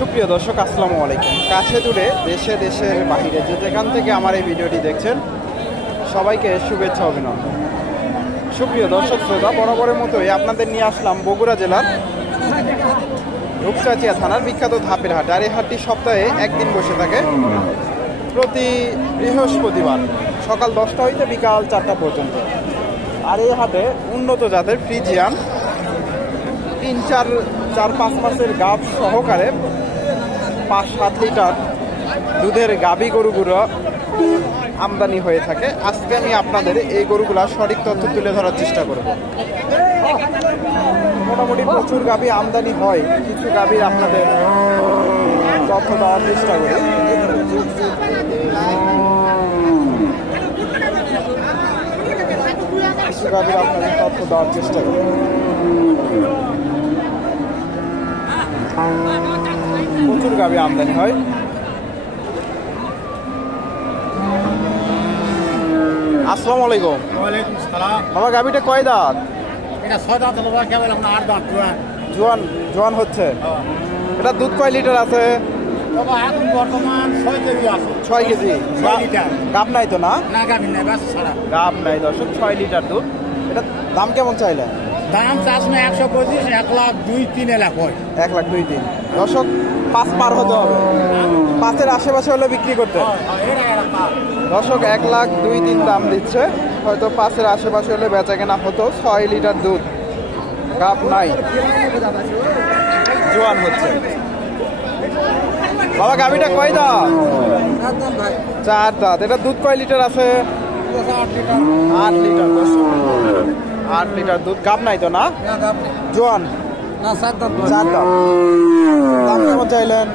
সুপ্রিয় দর্শক আসসালামু আলাইকুম। কাছে দূরে দেশে দেশের বাহিরে যেখান থেকে আমার এই ভিডিওটি দেখছেন সবাইকে শুভেচ্ছা অভিনন্দন। সুপ্রিয় দর্শক শ্রোতা, বরাবরের মতোই আপনাদের নিয়ে আসলাম বগুড়া জেলার রূপচাচিয়া থানার বিখ্যাত ধাপের হাট। আর এই হাটটি সপ্তাহে একদিন বসে থাকে, প্রতি বৃহস্পতিবার সকাল 10টা হইতে বিকাল 4টা পর্যন্ত। আর এই হাটে উন্নত জাতের ফ্রিজিয়ান 3-4-5 মাসের গাভ সহকারে 5-7 লিটার দুধের গাভী গরুগুলো আমদানি হয়ে থাকে। আজকে আমি আপনাদের এই গরুগুলা সঠিক তথ্য তুলে ধরার চেষ্টা করব। মোটামুটি প্রচুর গাভী আমদানি হয়, কিছু গাভীর আপনাদের তথ্য দেওয়ার চেষ্টা করি। কিছু গাভীর আপনাদের তথ্য দেওয়ার চেষ্টা করি। প্রচুর গাভী আমদানি হয়। আসসালামু আলাইকুম। ওয়ালাইকুম সালাম। বাবা, গাভীটা কয় দাঁত? এটা 6 দাঁত হলো, কেবল 8 দাঁত জোয়ান হচ্ছে। এটা দুধ কয় লিটার আছে? বাবা এখন বর্তমান 6 কেজি আছে। 6 কেজি। 6 লিটার। গাব নাই তো না? না, গাভী নাই, বাস ছাড়া। গাব নাই দর্শক, 6 লিটার দুধ। এটা দাম কেমন চাইলে? দাম চাষ না 125, 1,02,3 লাখ হয়। 1,02,3 দর্শক, 5 পার হতে হবে। 5-এর আশেপাশে হলে বিক্রি করতে। দর্শক 1,02,3 দাম দিচ্ছে, হয়তো 5-এর আশেপাশে হলে বেচা কেনা হতো। 6 লিটার দুধ, গাব নাই, জোয়ান হচ্ছে। বাবা, গাভীটা কয় দাঁত? 4 দাঁত। এটা দুধ কয় লিটার আছে? 8 লিটার। 8 লিটার দুধ, গাব নাই তো না? জোয়ান না, 4 দাঁত। 4 দাঁত। দাম কেমন চাইলেন?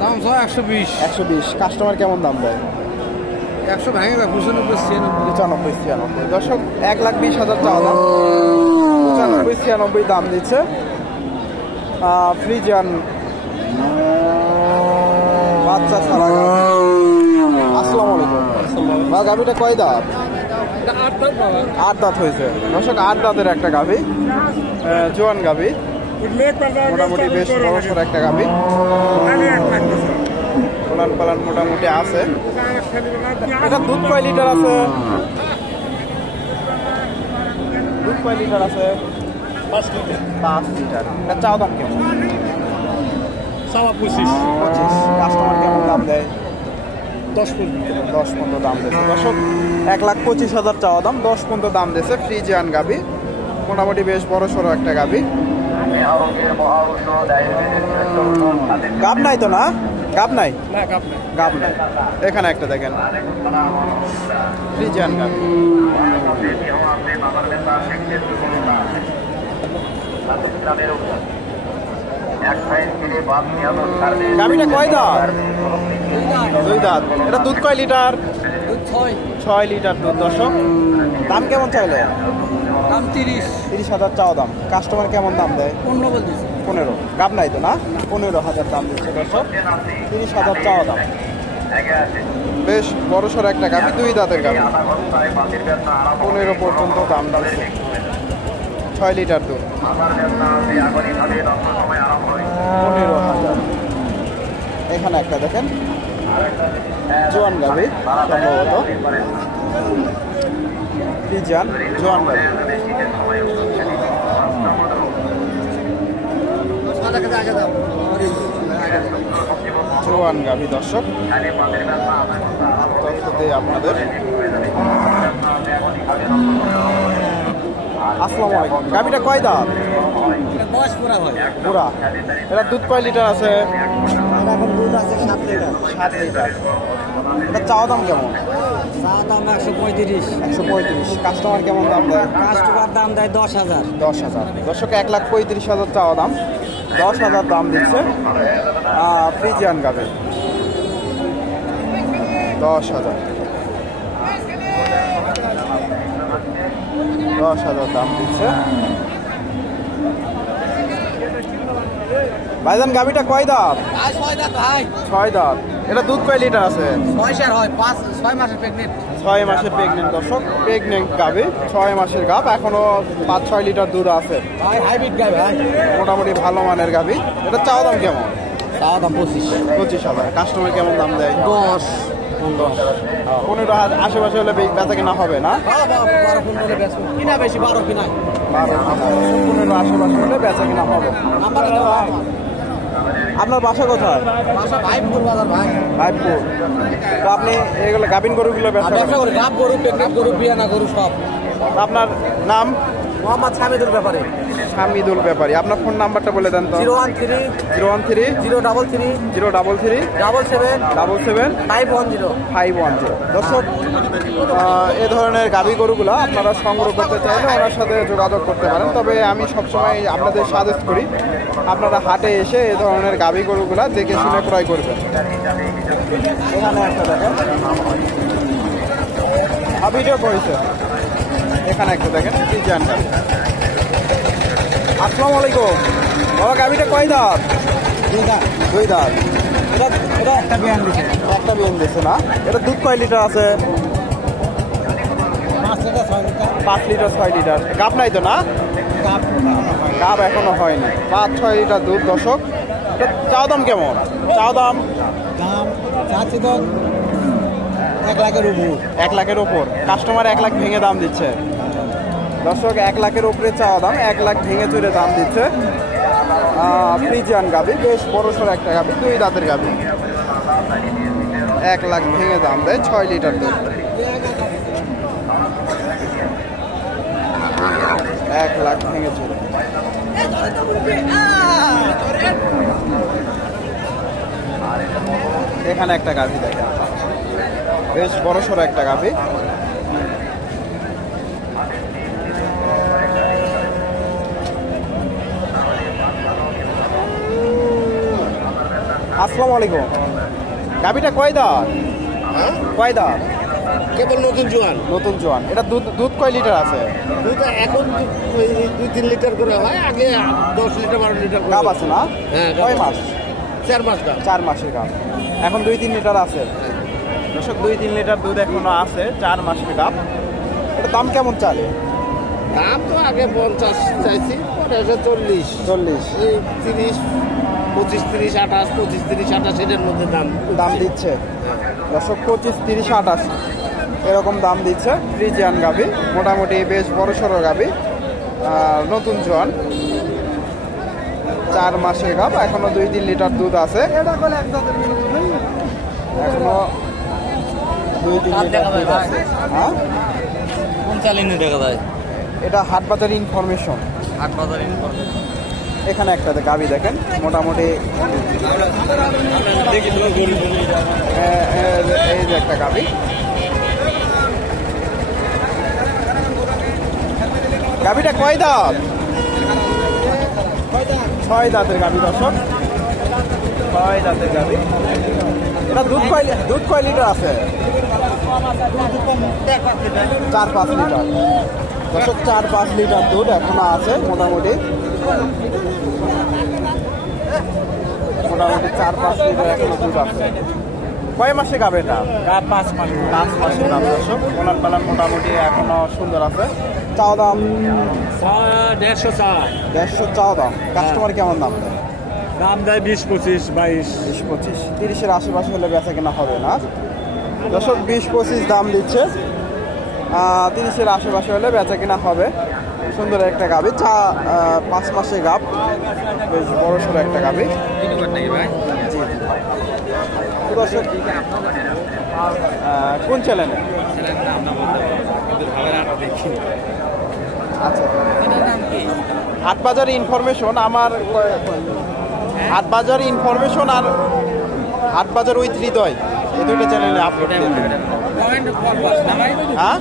দাম 120। 120। কাস্টমার কেমন দাম দেয়? 100 ভেঙে দেয়, 95-96। দর্শক 1,20,000 চাওয়া দাম, 95-96 দাম দিচ্ছে। ফ্রিজিয়ান বাচ্চা ছাড়া। আসসালামু আলাইকুম। বা গাভীটা কয় দাঁত? 8 দাঁত হয়েছে। দর্শক 8 দাঁতের একটা গাভী, জোয়ান গাভী, মোটামুটি বেশ বড়সড় একটা গাভী। পালান মোটামুটি আছে। এটা দুধ কয় লিটার আছে? দুধ কয় লিটার আছে? 5 লিটার। এটা চাও দাম কেমন? 25। কাস্টমার কেমন দাম দেয়? 10-15 দাম দিয়েছে। দর্শক 1,25,000 চাওয়া দাম, 10-15 দাম দিয়েছে। ফ্রিজিয়ান গাভী, মোটামুটি বেশ বড় সড়ো একটা গাভী। গাব নাই তো না? গাব নাই। এখানে একটা দেখেন, ফ্রিজিয়ান গাভী। গাভীটা কয় দাঁত? 2 দাঁত। এটা দুধ কয় লিটার? 6 লিটার দুধ। দর্শক দাম কেমন চাইলে? দাম 30,000 চাওয়া দাম। কাস্টমার কেমন দাম দেয়? 15। গাব নাই তো না? 15,000 দাম দিচ্ছে। দর্শক 30,000 চাওয়া দাম। বেশ বড় সড়ো একটা গাভী, 2 দাঁতের গাভী, 15 পর্যন্ত দাম দিচ্ছে। 6 লিটার দুধ, 15,000। এখানে একটা দেখেন, জোয়ান গাভী, সম্ভবত ফ্রিজিয়ান জোয়ান গাভী। জোয়ান গাভী দর্শক, তথ্য দিয়ে আপনাদের। আসসালামু আলাইকুম। গাভীটা কয় দাঁত? পুরা। এটা দুধ কয় লিটার আছে? দুধ আছে 7 লিটার। 7 লিটার। এটা চাওয়া দাম কেমন? দাম 135। কাস্টমার কেমন দাম দেয়? কাস্টমার দাম দেয় 10,000। 10,000। দর্শক 1,35,000 চাওয়া দাম, 10,000 দাম দিচ্ছে। ফ্রিজিয়ান গাভী 10,000। 10,000 দাম দিচ্ছে। ভাইজান, গাভীটা কয় দাঁত? 6 দাঁত ভাই। 6 দাঁত। এটা দুধ কয় লিটার আছে? 6 মাসের প্রেগনেন্ট। 6 মাসের প্রেগনেন্ট দর্শক, প্রেগনেন্ট গাভী, 6 মাসের গাভ, এখনো 5-6 লিটার দুধ আছে। ভাই হাইব্রিড গাই ভাই, মোটামুটি ভালো মানের গাভী। এটা চাওয়া দাম কেমন? তাও দাম 25,000। কাস্টমার কেমন দাম দেয়? 10 15 আশেপাশে হলে বেচা কেনা হবে না? 12-15 বেশি কিনা, বেশি 12 কিনা। 15 আশেপাশে হলে বেচা কেনা হবে। নাম্বারে দাও ভাই। আপনার বাসা কোথায়? বাসা ভাইপুর বাজার ভাই। ভাইপুর। তো আপনি এগুলো গাভিন গরুগুলো ব্যবসা ব্যবসা করি, গাব গরু, প্রেগনেন্ট গরু, বিয়ানা গরু সব। আপনার নাম? মোহাম্মদ শামিদুল ব্যাপারে। শামিদুল ব্যাপারী। আপনার ফোন নাম্বারটা বলে দেন তো। 013 013 033 033 77 77 510। 510। দর্শক, এ ধরনের গাভী গরুগুলো আপনারা সংগ্রহ করতে চাইলে ওনার সাথে যোগাযোগ করতে পারেন। তবে আমি সবসময় আপনাদের সাজেস্ট করি আপনারা হাটে এসে এ ধরনের গাভী গরুগুলা দেখে শুনে ক্রয় করবেন। এখানে একটা দেখেন, ভিডিও করেছে। এখানে একটা দেখেন, ফ্রিজিয়ান গাভী। আসসালামু আলাইকুম বাবা, গাভীটা কয় দাঁত? 2 দাঁত। এটা একটা বিয়ান দিছে। একটা বিয়ান দিছে না? এটা দুধ কয় লিটার আছে? 5 লিটার 6 লিটার। 5 litre 6 litre. গাব নাই তো না? গাব এখনো হয়নি। 5-6 লিটার দুধ দর্শক। এটা চাও দাম কেমন? চাও দাম চাচ্ছি তো 1 লাখের উপর। 1 লাখের উপর। কাস্টমার 1 লাখ ভেঙে দাম দিচ্ছে দর্শক। 1 লাখের উপরে চাওয়া দাম, 1 লাখ ভেঙে চুরে দাম দিচ্ছে। ফ্রিজিয়ান গাভী, বেশ বড়সড় একটা গাভী, 2 দাঁতের গাভী। 1 লাখ ভেঙে দাম দেয়, 6 লিটার দুধ। 1 লাখ ভেঙে চুরে। এখানে একটা গাভী দেখেন, বেশ বড়সড় একটা গাভী। আসসালামু আলাইকুম। গাভীটা কয় দাঁত? কয় দাঁত? কেবল নতুন জোয়ান। নতুন জোয়ান। এটা দুধ কয় লিটার আছে? দুধ এখন 2-3 লিটার করে হয়, আগে 10 লিটার 12 লিটার করে। গাব আছে না? হ্যাঁ, কয় মাস? 4 মাস গাব। 4 মাসের গাব। এখন 2-3 লিটার আছে দর্শক, 2-3 লিটার দুধ এখনো আছে, 4 মাসের গাব। এটা দাম কেমন চালে? দাম তো আগে 50 চাইছি, পরে 40। 40 এই 30 25 30 28 25 30 28 এর মধ্যে দাম দিচ্ছে দর্শক। 25 30 28 এরকম দাম দিচ্ছে। ফ্রিজিয়ান গাভী, মোটামুটি বেশ বড়সড় গাভী, নতুন জোয়ান, 4 মাসের গাভ, এখনো 2-3 লিটার দুধ আছে। এখনো 2-3 লিটার দুধ আছে। হ্যাঁ, দেখা যায়। এটা হাট বাজার ইনফরমেশন। এখানে একটা গাভী দেখেন, মোটামুটি এই যে একটা গাভী। গাভীটা কয় দাঁত? 6 দাঁতের গাভী দর্শক, 6 দাঁতের গাভী। এটা দুধ কয় লিটার আছে? 4-5 লিটার দর্শক, 4-5 লিটার দুধ এখনো আছে। মোটামুটি 4-5 লিটার এখনো দুধ আছে। কয় মাসে গাবে এটা? 5 মাস। 5 মাসের গাব দর্শক। ওনার পালান মোটামুটি এখনো সুন্দর আছে। চাওয়া দাম 150 চাওয়া দাম। কাস্টমার কেমন দাম দেয়? দাম দেয় 20 25 22 20-25 30-এর আশেপাশে হলে বেচা কেনা হবে না দর্শক। 20-25 দাম দিচ্ছে, 30-এর আশেপাশে হলে বেচা কেনা হবে। সুন্দর একটা গাভী, 5 মাসের গাভ, বেশ বড় সড়ো একটা গাভী। দর্শক, কোন চ্যানেলে? আচ্ছা, হাটবাজার ইনফরমেশন, আমার হাটবাজার ইনফরমেশন আর হাটবাজার উইথ হৃদয়, এই দুটো চ্যানেলে আপলোড দিন। হ্যাঁ,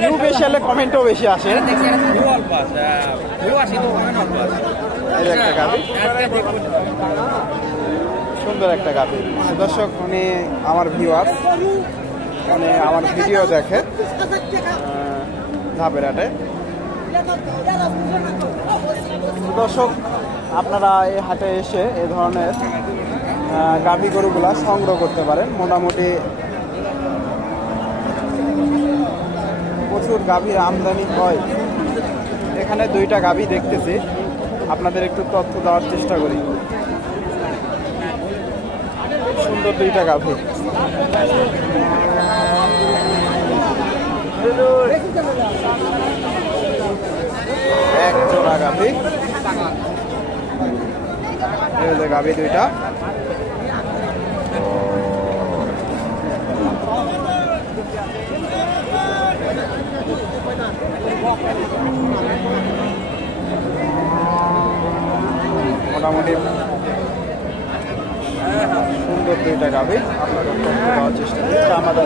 ভিউ বেশি হলে কমেন্টও বেশি আসে। এই যে একটা গাভী, সুন্দর একটা গাভী দর্শক। উনি আমার ভিউয়ার, মানে আমার ভিডিও দেখে ধাপের হাটে। দর্শক, আপনারা এই হাটে এসে এ ধরনের গাভী গরুগুলা সংগ্রহ করতে পারেন। মোটামুটি প্রচুর গাভীর আমদানি হয়। এখানে দুইটা গাভী দেখতেছি, আপনাদের একটু তথ্য দেওয়ার চেষ্টা করি। সুন্দর দুইটা গাভী। এক জোড়া গাভী, গাভী দুইটা। মোটামুটি সুন্দর দুইটা গাভী, আপনাদের তথ্য দেওয়ার চেষ্টা করছি। আমাদের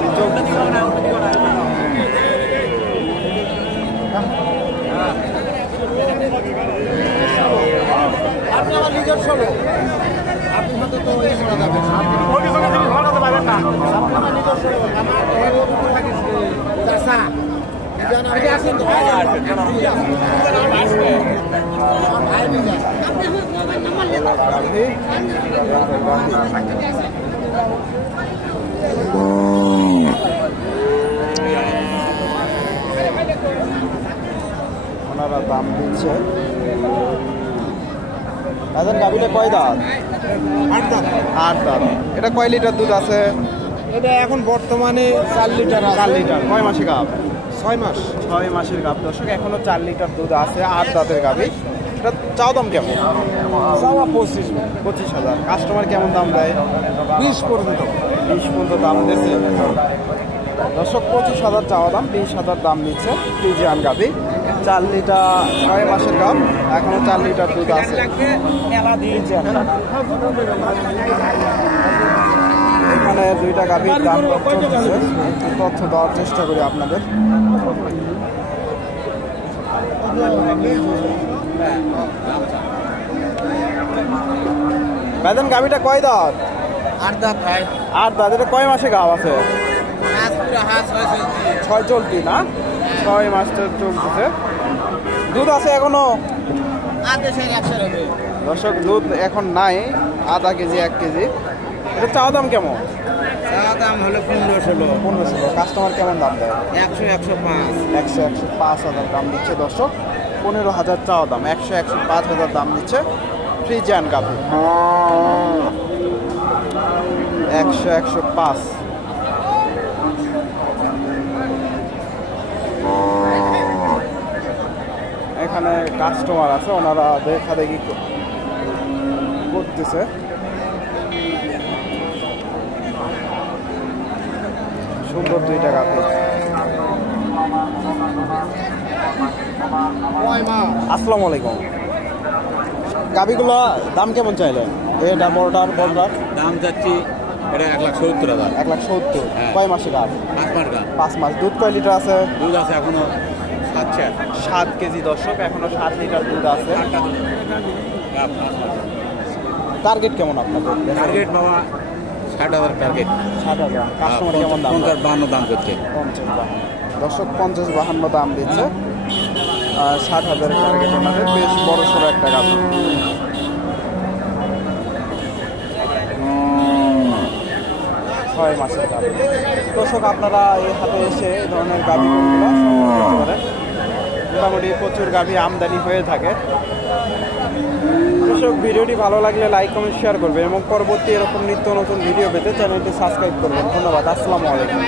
ওনারা দাম দিচ্ছে। এখন গাভীটা কয় দাঁত? 8 দাঁত। 8 দাঁত। এটা কয় লিটার দুধ আছে? এটা এখন বর্তমানে 4 লিটার। 4 লিটার। কয় মাসে গাভ? 6 মাস। 6 মাসের গাভ দর্শক, এখনো 4 লিটার দুধ আছে। 8 দাঁতের গাভী। এটা চাও দাম কেমন? চাওয়া 25,000। কাস্টমার কেমন দাম দেয়? 20 পর্যন্ত। 20 পর্যন্ত দাম দিচ্ছে দর্শক। 25,000 চাওয়া দাম, 20,000 দাম নিচ্ছে। ফ্রিজিয়ান গাভী, 4 লিটার, 6 মাসের গাভ, এখনো 4 লিটার দুধ আছে। এখানে দুইটা গাভীর দাম চলছে, তথ্য দেওয়ার চেষ্টা করি আপনাদের। ভাইজান গাভীটা কয় দাঁত? 8 দাঁত ভাই। 8 দাঁত। এটা কয় মাসে গাভ আছে? 6 চলতি না? 6 মাস চলতেছে। দুধ আছে এখনো? দর্শক দুধ এখন নাই, আধা কেজি 1 কেজি। এটা চাওয়া দাম কেমন? দাম হলো 15-16। কাস্টমার কেমন দাম দেয়? 100-105। 100-105,000 দাম দিচ্ছে দর্শক। 15,000 চাওয়া দাম, 100-105,000 দাম দিচ্ছে। ফ্রিজিয়ান গাভী, 100-105। এখানে কাস্টমার আছে, ওনারা দেখা দেখি করতেছে। সুন্দর দুইটা গাভী। আসসালামু আলাইকুম। গাভীগুলো দাম কেমন চাইলেন? এটা বড়টার দাম যাচ্ছি এটা 1,70,000। 1,70,000। কয় মাসে গাভ? 5 মাস গাভ। 5 মাস। দুধ কয় লিটার আছে? দুধ আছে এখনো 7 কেজি দর্শক, এখনো 7 লিটার দুধ আছে। টার্গেট কেমন আপনাদের? টার্গেট বাবা 60,000 টার্গেট। 60,000। কাস্টমার কেমন দাম? 52 দাম করছে। 50-52 দর্শক, 50-52 দাম দিচ্ছে। 60,000 টার্গেট ওনাদের। বেশ বড় সড়ো একটা গাভী। ছয় মাসের গাভী দর্শক, আপনারা এই হাটে এসে এই ধরনের গাভীগুলো সংগ্রহ করতে পারেন। মোটামুটি প্রচুর গাভী আমদানি হয়ে থাকে। দর্শক, ভিডিওটি ভালো লাগলে লাইক, কমেন্ট, শেয়ার করবেন এবং পরবর্তী এরকম নিত্য নতুন ভিডিও পেতে চ্যানেলটি সাবস্ক্রাইব করবেন। ধন্যবাদ। আসসালামু আলাইকুম।